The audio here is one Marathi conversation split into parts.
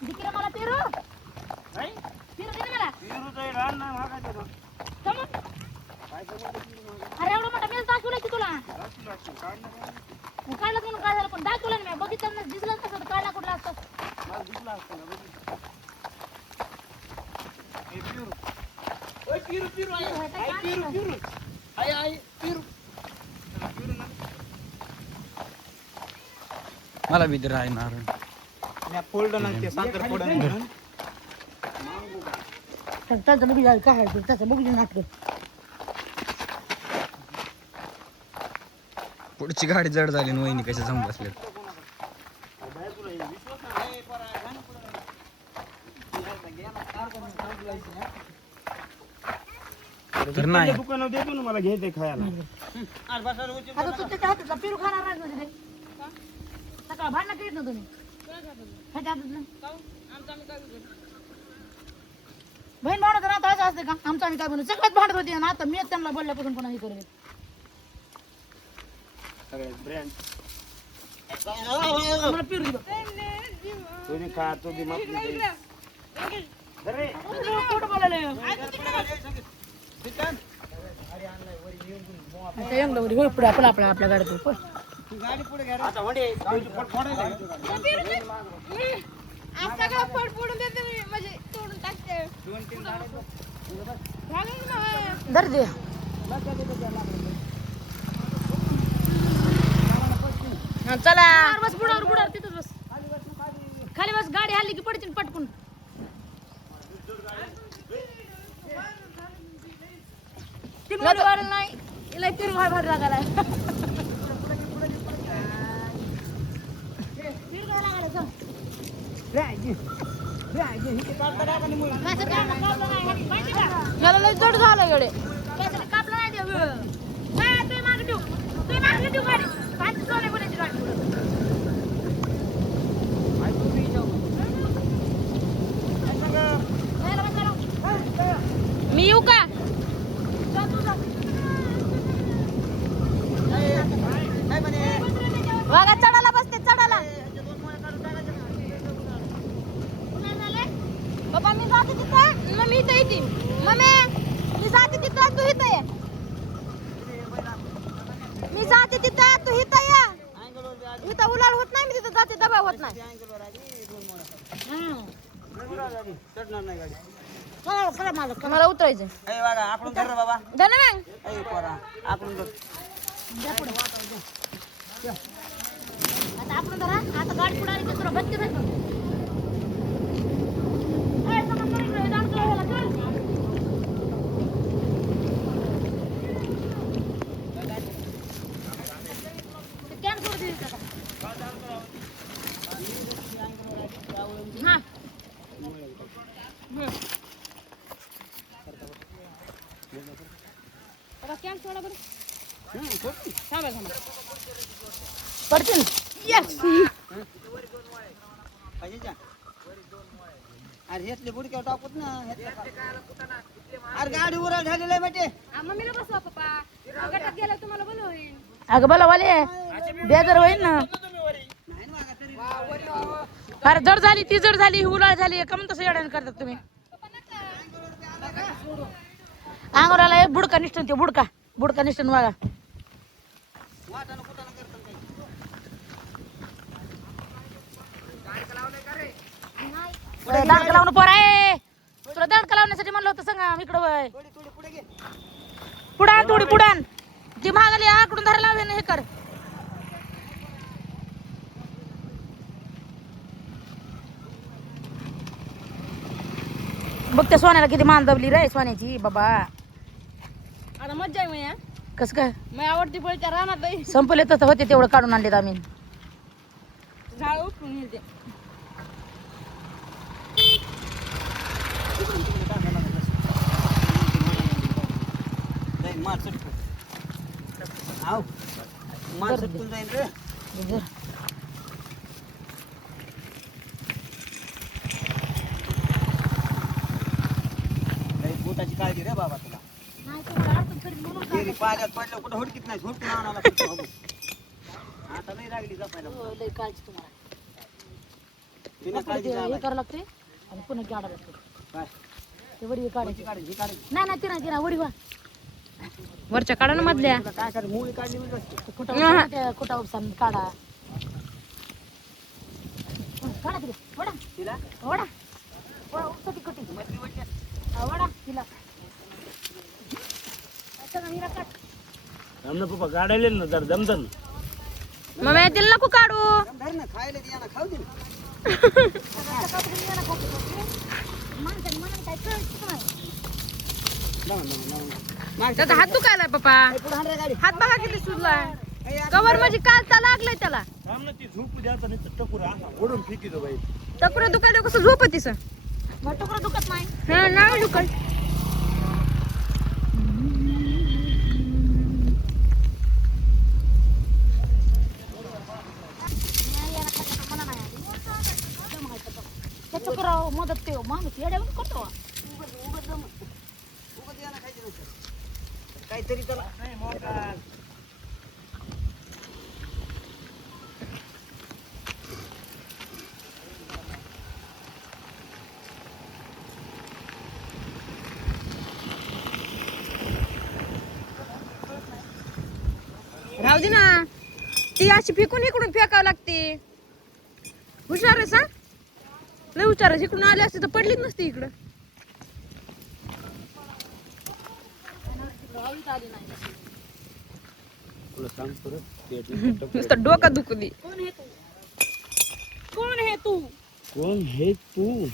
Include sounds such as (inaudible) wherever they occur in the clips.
दिकीला मला पेरू नाही पेरू दे ना मला पेरूचं हे रान नाही महागाचं रान. समज काय समजलं पेरू महागाचं? अरे एवढं मोठा मेल दाखवलाय की तुला लागते? मग काढलं म्हणून काय झालं पण दाखवलं ना मी बघितलं ना दिसलं कसं काढला कुठला असतो मला दिसलं असतं ना, बघितलं. हे पेरू. ओय, पेरू, पेरू, आहे. आहे, पेरू, पेरू. आहे, आहे, पेरू. चला, पेरू ना. मला बी तर साखर म्हणून. त्याचं बघू काय आहे त्याचं बघू नाटक. पुढची गाडी जड झाली आणि वहिनी कशा जाऊन बसले नाही. तर नाही. दुकानात देतो ना मला घ्यायचे खायला. आता तू त्याच्या हातातला पेरू खाणार नाही म्हणजे ते सकाळ भांडणं करीत ना तुम्ही ह्याच्या हातातलं बहीण भांडत ना आता असं असते का? आमचं आम्ही काय बनवू सगळ्यात भांडत होती ना. आता मी त्यांना बोलल्यापासून पुन्हा हे करून तुम्ही खा तो बोलायला आता होय पुढे आपल्या आपल्या गाडीत होय. गाडी पुढे घ्या आता वडे गाडी पुढे फोडायला दोन तीन धर दे हा, चला. बस बुडावर बुडावर तिथंच बस. खाली बस गाडी हल्ली की पडतील पटकून. नाही इला फिर भार भार लागायला (laughs) फिर काय लागायला चल. कसं काय कापलं नाही, माहिती का? याला लय जड झालं इकडे कापलं नाही ते वेळ. काय तुम्ही मागे ठेवू तुम्ही मागे ठेवू गाडी पाच सोने बोलायची गाडी जायला बसायला. मी येऊ का जा तू जा. वागा चढायला बसते चढायला बाबा मी जाते तिथं मग मी इथं येते मम्मी मी जाते तिथं तू इथं ये मी जाते तिथं तू इथं ये इथं उलाळ होत नाही मी तिथं जाते दबाव होत नाही हम्म. चढणार नाही गाडी चला, चला माझं मला उतरायचं ए बघा आपण धर रे बाबा धन मग ए पोरा आपण धर द्या पुढं. आता आपण धरा आता गाडी पुढे आली की तुला बत्ती नाही का? ए, समोर तर इकडे दांड तुला ह्याला चल. ते कॅन सोड दे इथं. हा. हम्म. आता कॅन सोडा बरं थांबा थांबा पडतील येस अरे हेतले बुडक्या टाकूत ना अरे गाडी झालेलं आहे बेटे. मम्मीला बसवा पप्पा. गटात गेला तुम्हाला अगं बोला वाले बेजार होईल ना अरे जड झाली ती जड झाली उलाळ झाली कम तसं येड्यानं करतात तुम्ही. अंगोराला एक बुडका निष्ठन ते बुडका. बुडका निष्ठन वागा. दांडका लावून पोर आहे तुला दांडका लावण्यासाठी म्हणलं होतं सांगा इकडं वय. पुढान थोडी पुढान ती महागाली आकडून धरायला लावे ना हे कर. बघ त्या सोन्याला किती मान दबली रे सोन्याची बाबा. आता मज्जा आहे कस काय? मी आवडती पळच्या रानात संपले तर होते तेवढं काढून आणलेत आम्ही. झाड उपटून येते जाईन मार सटकून आव मार सटकून जाईन रे लई बोटाची काळजी रे बाबा तुला गेली पाण्यात पडलं कुठं हुडकीत नाही हुडकून आणावं लागतं बाबू. आता नाही लागली जपायला काळजी तुम्हाला. तिला काळजी ते घ्यावं हे लागेल. करावं लागते आणि पुन्हा काढावं लागते काय? ते वडी काढायची. काढायची, काढायची. नाही नाही तिना तिना वडी वा वरच्या काढा ना मधल्या. तुला काय? मुळी काढली म्हणजे असते. कुठं कुठं उपसान काढा. काढा तिला. वडा तिला? वडा वडा हा, वडा तिला. ना, काढ. पप्पा काढायला ना जर जमतं मग तिला नको काढू. ना ना ना त्याचा हात दुखायलाय पप्पा. हात बघा किती सुजलाय. कवर म्हणजे कालचा लागलाय त्याला. ती झोप द्यायचा नाही टकूर असा ओढून फेकितो बाई टकुरा दुखायला कसं झोपतीस मग तुकडं दुखत नाही. हा नाही दुखल नाही, याला खायचं मला नाही आधी. एकदम माहिती आहे. त्याचं करावं मदत ते माणूस येड्यावर करतो यानं खायचं नसतं. काहीतरी त्याला. राहू दे ना. ती अशी फेकून इकडून फेकावं लागते. हुशार आहे सा लय हुशार आहे इकडून आली असते तर पडलीच नसती इकडं. तुला सांग परत नुसतं डोकं दुखू दे. कोण हे तू? कोण हे तू? कोण हे तू?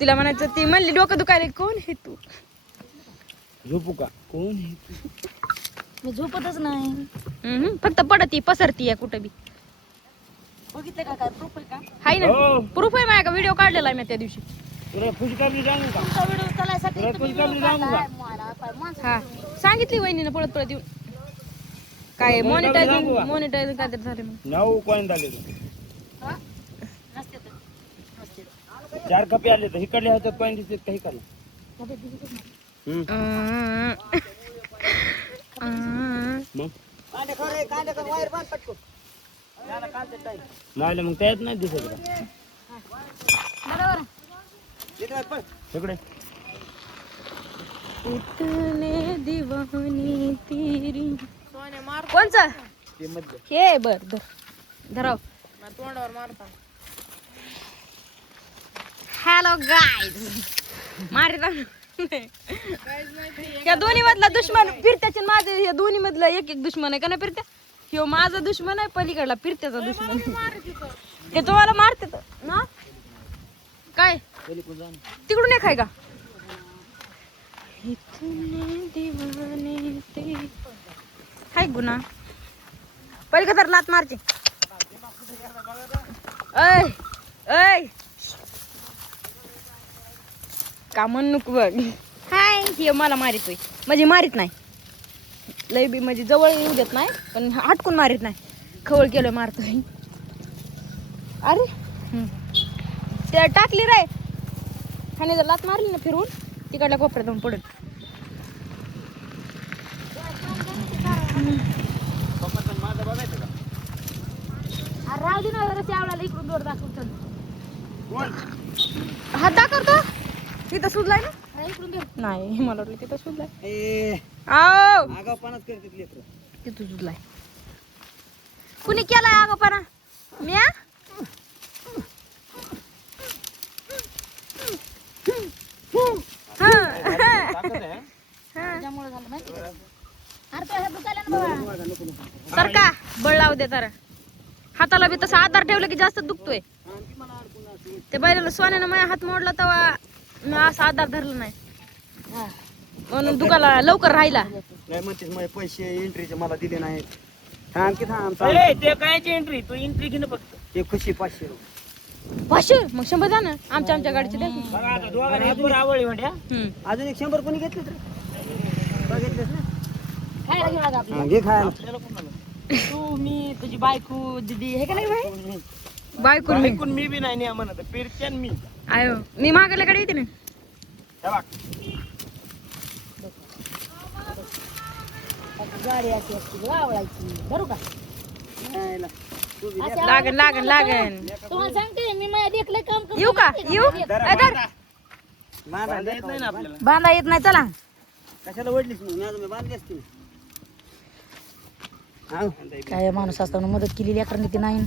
तिला म्हणायचं ती म्हणली डोकं दुखायला कोण हे तू? झोपू का? कोण हे तू? मी झोपतच नाही. हम्म, फक्त पडती पसरती आहे कुठं बी. बघितलं का काय? प्रूफ आहे का? हाय ना. हो. प्रूफ आहे माझ्या व्हिडिओ काढलेला आहे मी त्या दिवशी. तुला खुशकाबली सांगू का? तुमचा व्हिडिओ चालायसाठी तुला तुम्ही कोणता व्हिडिओ ब्लॉग काढलाय. बघा? मला काय माणसं हा. सांगितली वहिनीनं पळत पळत येऊन. काय कोणता मॉनिटायझिंग ब्लॉग बघा? मॉनिटायझिंग काय तरी झालं मग हा? चार कपे आले तर इकडले ह्याच्यात कोण दिसते काही दिसतच नाही. हम्म. अं, मग? कांदे खा रे, कांदे खा, वायर बांध पटकन. नाही मग त्यात नाही दिसत का? बरोबर. सगळे इतने दीवानी तेरी कोणचा? ते मधलं. हे बर धर. धराव. हॅलो गाईज मारित. या दोन्ही मधला दुश्मन फिरत्याचे माझे या दोन्ही मधला एक एक दुश्मन आहे का नाही फिरत्या? ह्यो माझा दुश्मन आहे पलीकडला फिरत्याचा दुश्मन. ते तुम्हाला मारते ना? काय? तिकडून एक आहे का? हाय गुन्हा. पहिले तर लात मारचे ऐ ऐ. का म्हण नको बघ. हाय. हे मला मारितोय. म्हणजे मारित नाही. लय बी म्हणजे जवळ येऊ देत नाही पण हटकून मारित नाही. खवळ केलं मारतोय. अरे हम्म. ते टाकली रे. ह्याने जर लात मारली ना फिरून तिकडल्या कोपऱ्यात जाऊन पडेल अरे राहू दे ना जरा चावला इकडून दोर दाखवतो हात दाखवतो तिथं सुजलाय ना? इकडून दे नाही मला वाटलं तिथं सुजलाय. ए, आओ करतात लेकरं. कुणी केलाय आगोपणा म्या हा. झालं माहिती का? अरे तो ह्या दुखायला ना बाबा सरका बळ लावू दे तर. हाताला बी तसा आधार ठेवला की जास्त दुखतोय. ते बैलाला सोन्यानं माझ्या हात मोडला तेव्हा मी असा आधार धरला नाही. हा. म्हणून दुखाला लवकर राहिला. नाही म्हणतेस माझे पैसे एंट्रीचे मला दिले नाहीत. थांब की थांब थांब. ए, ते कायची एंट्री तू एंट्री घेणं फक्त. ते खुशी पाचशे रुपये. पाचशे? मग शंभर ना. आमच्या आमच्या गाडीचे द्या की. बघा आता दोघांना हातभर आवडली म्हणत्या हम्म. अजून एक शंभर कोणी घेतले तर बघितलेस ना? खायला घेऊन आला हा, घे खायला. आपल्याला कोणाला? तू मी तुझी बायको दीदी हे का नाही बाई? बायकून मी. ऐकून मी बी नाही म्हणत. मी. आयो मी मागायला येते ना. हे बघ. गाडी अशी असते वावळायची बरोबर का? लागन लागन लागन तुम्हाला सांगते मी माझ्या देखलं येऊ का? येऊ? धर. येत नाही ना आपल्याला. बांधा येत नाही चला. कशाला ओढलीस मग? मी अजून मी बांधली असती ना. काय माणूस असताना मदत केली लेकरांनी ती नाही.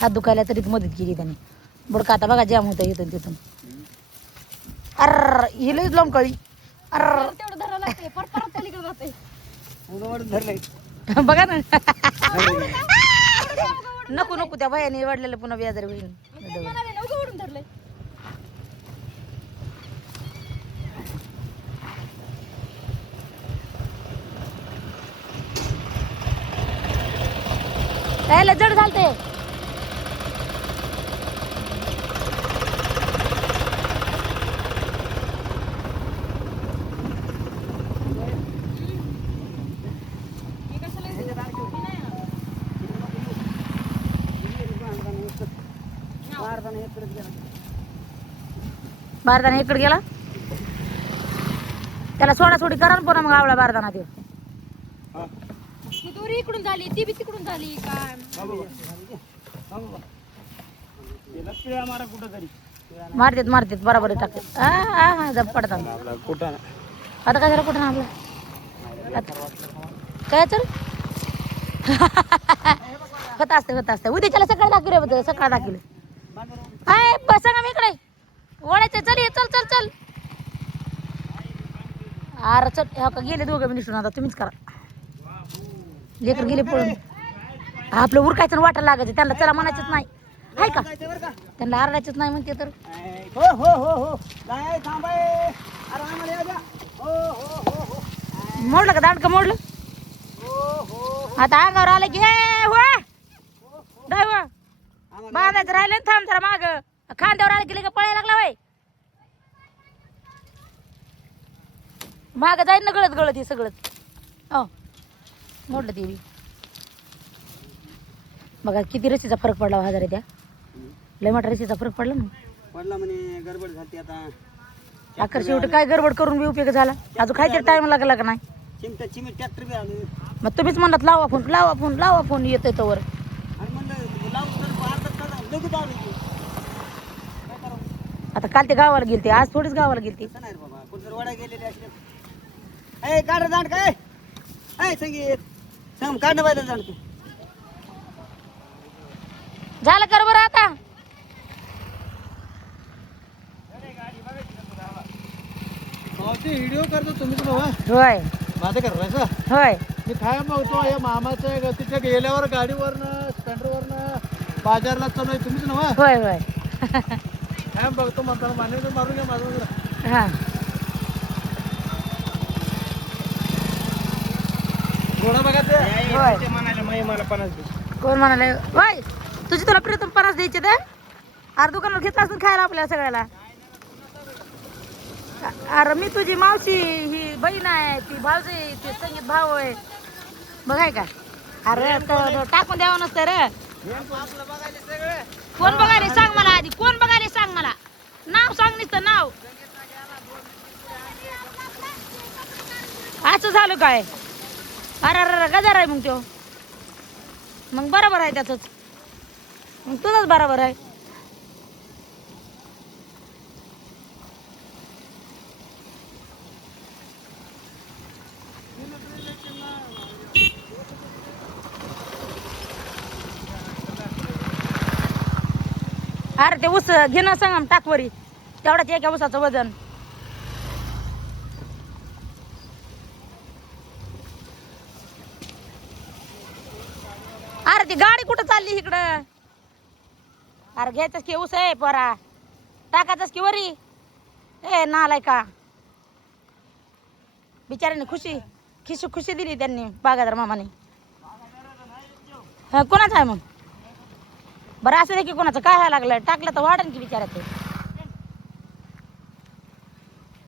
हात दुखायला तरी मदत केली त्याने. बुडका आता बघा जाम होतं इथून तिथून. अर ही लईच लोंबकळी अर उगा ओढून धरलंय (laughs) बघा ना. (laughs) नको नको त्या बायाने वाढलेलं पुन्हा व्याजारी होईल. जड घालते बारदाना इकडे गेला. त्याला सोडा सोडी करा ना पुन्हा मग आवळा बारदाना ते दोरी इकडून झाली ती बी तिकडून झाली काय? मारा कुठं तरी मारतेत मारतेत बरोबर टाकतात. आ, आ, आ, जप पडतात कुठं आता कशाला कुठं आपलं काय चल? (laughs) होत असते होत असते उद्याच्याला सकाळ दाखवले सकाळ दाखवले. हाय बस सांगा मी इकडे. ओढायचं चल ये चल चल चल. अरे चल ह्या का गेले दोघं मिनिटून आता तुम्हीच करा. लेकर गेले पळून. आपलं उरकायचं वाटायला लागायचं त्यांना चला म्हणायचंच नाही. हाय का? त्यांना आरडायचंच नाही म्हणते तर. हो हो हो हो. काय थांबाय. अरे आम्हाला येऊ द्या हो हो हो हो. मोडलं का दांडकं मोडलं? आता अंगावर आलं की हे हो ड्रायव्हर बांधायचं राहिलं ना थांब जरा माग. खांद्यावर आलं की लगे पळायला लागला बाई. माग जाईन ना गळत गळत हे सगळं. हो मोडलं ते बघा किती रशीचा फरक पडला हो हजार त्या. लय मोठा रशीचा फरक पडला ना. पडला म्हणे गडबड झाली आता. अखेर शेवटी काय गडबड करून बी उपयोग झाला? अजून काहीतरी टाइम लागला का नाही? चिमटा चिमी ट्रॅक्टर बी आले. मग तुम्हीच म्हणत लावा फोन लावा फोन लावा फोन येतोय तोवर आणि म्हणलं लावून तर अर्धा तास लगेच आलो इथे. काय करावं आता काल ते गावाला गेलते आज थोडीच गावाला गेलते. काढ जाण काय? ए संगीत सांग काढणं पाहिजे जाण तू. झालं कर बरं आता. व्हिडिओ करतो तुम्हीच बाबा होय. माझं करायचं होय. मी काय बघतो या मामाचं तिथे गेल्यावर गाडीवरनं स्टँडवरनं बाजारला चालू आहे. तुम्हीच नव्हा? होय होय. काय बघतो म्हणताना मान्य मारून घ्या माझं. हा. घोडा बघा ते. होय. ते म्हणाले माई मला पन्नास दे. कोण म्हणाले? होय तुझी तुला प्रियतम पन्नास द्यायचे ते अरे दुकानात घेतला असतं खायला आपल्याला सगळ्याला. अ- अरे मी तुझी मावशी ही बहीण आहे ती भावजी ती संगीत भाऊ आहे. बघाय का? अरे टाकून द्यावं नसतं रे. कोण बघायला सांग मला आधी कोण बघायला सांग मला? नाव सांग नुसतं नाव. असं झालं काय? अरे अरे अरे गजार आहे मग तो. मग बरोबर आहे त्याच मग तुझंच बरोबर आहे. अरे ते ऊस घेणं सांग टाकवरी तेवढ्याच एका ऊसाचं वजन. अरे ती गाडी कुठं चालली इकडं? अरे घ्यायचंच की ऊस आहे परा. टाकायचंच की वरी. ए नालाय का? बिचाऱ्याने खुशी खिशी खुशी दिली त्यांनी बागादार मामाने. हा आहे मग? बरं असं दे की कोणाचं काय व्हायला लागलं टाकलं तर वाढन की विचारायचं.